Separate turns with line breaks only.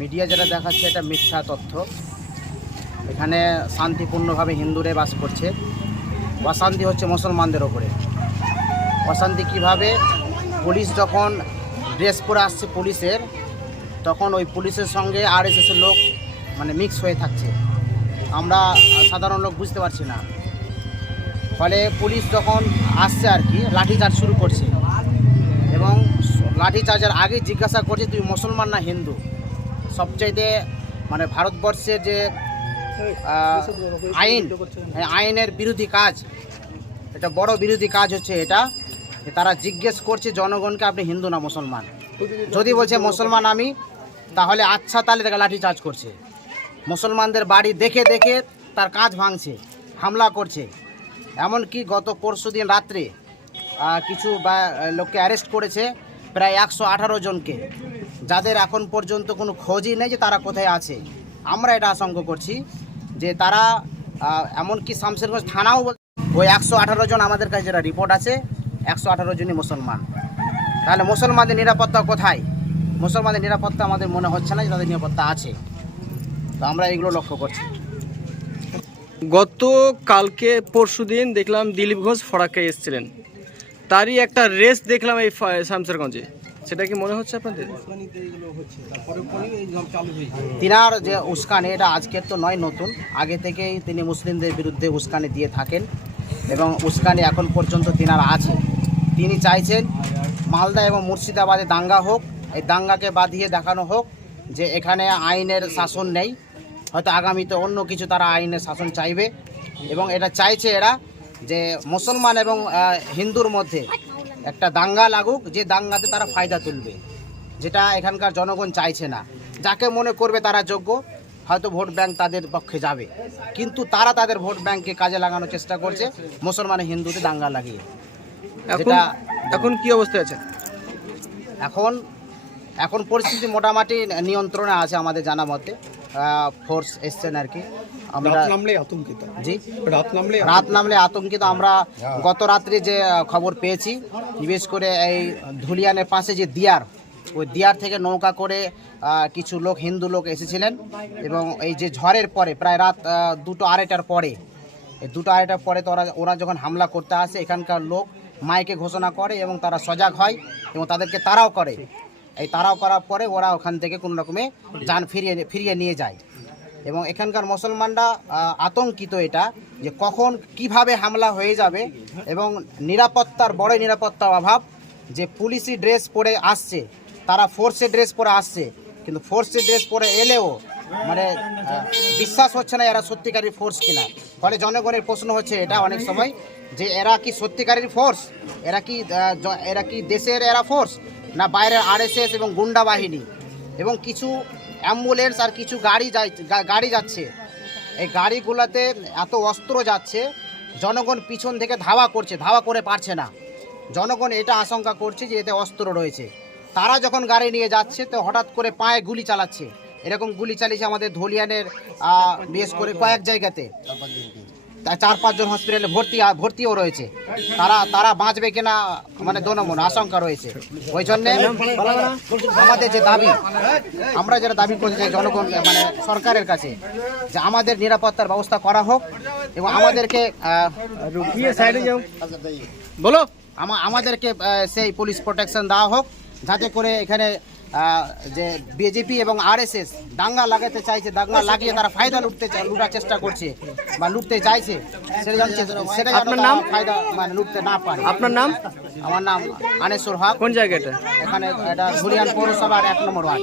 Media যেটা দেখাচ্ছে এটা মিথ্যা তথ্য। এখানে শান্তিপূর্ণভাবে হিন্দুরে বাস করছে। অশান্তি হচ্ছে মুসলমানদের ওপরে। অশান্তি কীভাবে? পুলিশ যখন ড্রেস পরে আসছে পুলিশের, তখন ওই পুলিশের সঙ্গে আর এস লোক মানে মিক্স হয়ে থাকছে। আমরা সাধারণ লোক বুঝতে পারছি না। ফলে পুলিশ যখন আসছে আর কি লাঠিচার্জ শুরু করছে। এবং লাঠিচার্জের আগে জিজ্ঞাসা করছে, তুই মুসলমান না হিন্দু? সবচাইতে মানে ভারতবর্ষের যে আইন আইনের বিরোধী কাজ এটা বড় বিরোধী কাজ হচ্ছে এটা তারা জিজ্ঞেস করছে জনগণকে, আপনি হিন্দু না মুসলমান? যদি বলছে মুসলমান আমি, তাহলে আচ্ছা তাহলে তাকে লাঠি চার্জ করছে। মুসলমানদের বাড়ি দেখে দেখে তার কাজ ভাঙছে, হামলা করছে। এমনকি গত পরশু দিন রাত্রে কিছু লোককে অ্যারেস্ট করেছে, প্রায় একশো আঠারো জনকে। যাদের এখন পর্যন্ত কোনো খোঁজই নেই যে তারা কোথায় আছে। আমরা এটা আশঙ্কা করছি যে তারা এমনকি শামশেরগঞ্জ থানাও ওই একশো আঠারো জন আমাদের কাছে যেটা রিপোর্ট আছে, একশো আঠারো জনই মুসলমান। তাহলে মুসলমানদের নিরাপত্তা কোথায়? মুসলমানদের নিরাপত্তা আমাদের মনে হচ্ছে না যে তাদের নিরাপত্তা আছে। তো আমরা এগুলো লক্ষ্য করছি।
গত কালকে পরশু দিন দেখলাম দিলীপ ঘোষ ফরাক্কে এসেছিলেন। তারই একটা রেস দেখলাম এই শামসেরগঞ্জে। সেটা কি মনে হচ্ছে আপনাদের?
তিনার যে উস্কানি, এটা আজকের তো নয়, নতুন। আগে থেকেই তিনি মুসলিমদের বিরুদ্ধে উস্কানি দিয়ে থাকেন এবং উস্কানি এখন পর্যন্ত তিনার আছে। তিনি চাইছেন মালদা এবং মুর্শিদাবাদে দাঙ্গা হোক, এই দাঙ্গাকে বাঁধিয়ে দেখানো হোক যে এখানে আইনের শাসন নেই। হয়তো আগামীতে অন্য কিছু তারা আইনের শাসন চাইবে। এবং এটা চাইছে এরা যে মুসলমান এবং হিন্দুর মধ্যে একটা দাঙ্গা লাগুক যে দাঙ্গাতে তারা ফায়দা তুলবে যেটা এখানকার জনগণ চাইছে না। যাকে মনে করবে তারা যোগ্য হয়তো ভোট ব্যাংক তাদের পক্ষে যাবে। কিন্তু তারা তাদের ভোট ব্যাংককে কাজে লাগানোর চেষ্টা করছে মুসলমান হিন্দুতে দাঙ্গা লাগিয়ে। যেটা
এখন কি অবস্থায় আছে?
এখন এখন পরিস্থিতি মোটামুটি নিয়ন্ত্রণে আছে আমাদের জানা মতে। ফোর্স এসছেন আর কি। আমরা
রাত নামলে আতঙ্কিত।
জি।
রাত নামলে
রাত নামলে আতঙ্কিত। আমরা গত রাত্রে যে খবর পেয়েছি বিশেষ করে এই ধুলিয়ানের পাশে যে দিয়ার ওই দিয়ার থেকে নৌকা করে কিছু লোক হিন্দু লোক এসেছিলেন এবং এই যে ঝড়ের পরে প্রায় রাত দুটো আড়াইটার পরে দুটো আড়াইটার পরে তো ওরা ওরা যখন হামলা করতে আসে এখানকার লোক মাইকে ঘোষণা করে এবং তারা সজাগ হয় এবং তাদেরকে তারাও করে। এই তারাও করার পরে ওরা ওখান থেকে কোনো রকমে যান ফিরিয়ে ফিরিয়ে নিয়ে যায়। এবং এখানকার মুসলমানরা আতঙ্কিত এটা, যে কখন কীভাবে হামলা হয়ে যাবে এবং নিরাপত্তার বড় নিরাপত্তার অভাব, যে পুলিশি ড্রেস পরে আসছে, তারা ফোর্সে ড্রেস পরে আসছে, কিন্তু ফোর্সে ড্রেস পরে এলেও মানে বিশ্বাস হচ্ছে না এরা সত্যিকারী ফোর্স কিনা। ফলে জনগণের প্রশ্ন হচ্ছে এটা অনেক সময়, যে এরা কি সত্যিকারের ফোর্স? এরা কি এরা কি দেশের এরা ফোর্স? না বাইরের আরএসএস এবং গুন্ডা বাহিনী? এবং কিছু অ্যাম্বুলেন্স আর কিছু গাড়ি গাড়ি যাচ্ছে। এই গাড়িগুলোতে এত অস্ত্র যাচ্ছে, জনগণ পিছন থেকে ধাওয়া করছে, ধাওয়া করে পারছে না। জনগণ এটা আশঙ্কা করছে যে এতে অস্ত্র রয়েছে। তারা যখন গাড়ি নিয়ে যাচ্ছে, তো হঠাৎ করে পায়ে গুলি চালাচ্ছে। এরকম গুলি চালিয়েছে আমাদের ধলিয়ানের বেশ করে কয়েক জায়গাতে। চার, পাঁচজন হসপিটালে ভর্তি ভর্তিও রয়েছে। তারা তারা বাঁচবে কিনা মানে দোনমন আশঙ্কা রয়েছে। ওই জন্যে আমাদের যে দাবি, আমরা যেটা দাবি করতে চাই জনগণ মানে সরকারের কাছে, যে আমাদের নিরাপত্তার ব্যবস্থা করা হোক এবং আমাদেরকে
বলো
আমাদেরকে সেই পুলিশ প্রোটেকশন দেওয়া হোক, যাতে করে এখানে যে বিজেপি এবং আরএসএস দাঙ্গা লাগাতে চাইছে দাঙ্গা লাগিয়ে তারা ফায়দা লুটতে চায় লুটার চেষ্টা করছে বা লুটতে চাইছে সেটা
আপনার নাম?
ফায়দা মানে লুটতে না পারে।
আপনার নাম?
আমার নাম আনেশ্বর হক।
কোন জায়গাটা?
এখানে এটা হরিয়ান পৌরসভার এক নম্বর ওয়ার্ড।